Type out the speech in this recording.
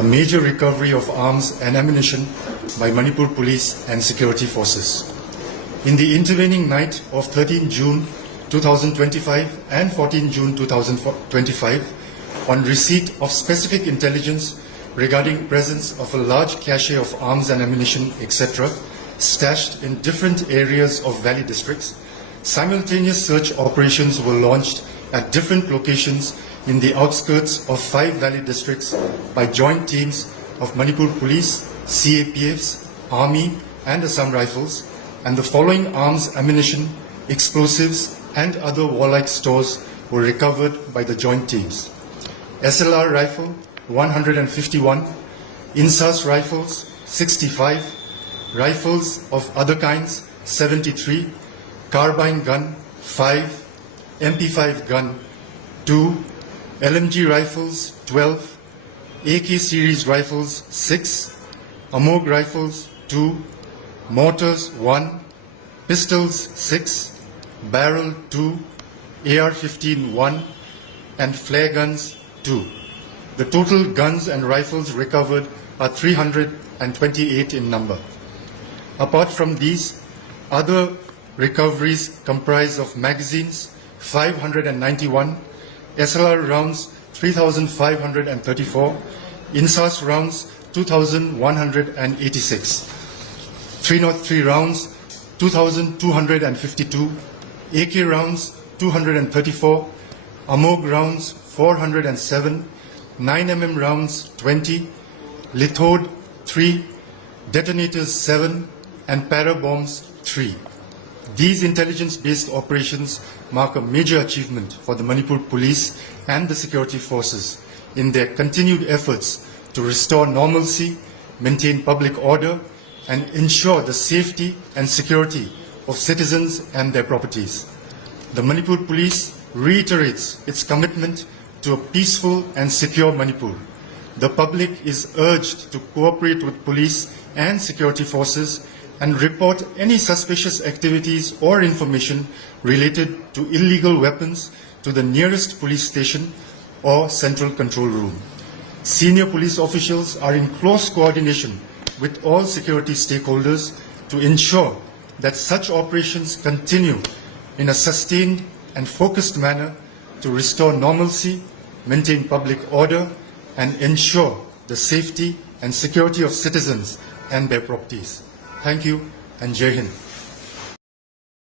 a major recovery of arms and ammunition by Manipur Police and security forces. In the intervening night of 13 June 2025 and 14 June 2025, on receipt of specific intelligence regarding presence of a large cache of arms and ammunition, etc., stashed in different areas of valley districts, simultaneous search operations were launched at different locations in the outskirts of 5 valley districts by joint teams of Manipur Police, CAPFs, Army and Assam Rifles, and the following arms, ammunition, explosives and other warlike stores were recovered by the joint teams: SLR rifle 151, INSAS Rifles 65, rifles of other kinds 73, Carbine Gun 5, MP5 gun 2, LMG rifles 12, AK series rifles 6, AMOG rifles 2, mortars 1, pistols 6, barrel 2, AR-15 1, and flare guns 2. The total guns and rifles recovered are 328 in number. Apart from these, other recoveries comprise of magazines 591, SLR rounds 3,534, INSAS rounds 2,186, 303 rounds 2,252, AK rounds 234, AMOG rounds 407, 9mm rounds 20, Lithode 3, detonators 7, and para bombs 3. These intelligence-based operations mark a major achievement for the Manipur Police and the security forces in their continued efforts to restore normalcy, maintain public order, and ensure the safety and security of citizens and their properties. The Manipur Police reiterates its commitment to a peaceful and secure Manipur. The public is urged to cooperate with police and security forces and report any suspicious activities or information related to illegal weapons to the nearest police station or central control room. Senior police officials are in close coordination with all security stakeholders to ensure that such operations continue in a sustained and focused manner to restore normalcy, maintain public order, and ensure the safety and security of citizens and their properties. Thank you and Jai Hind.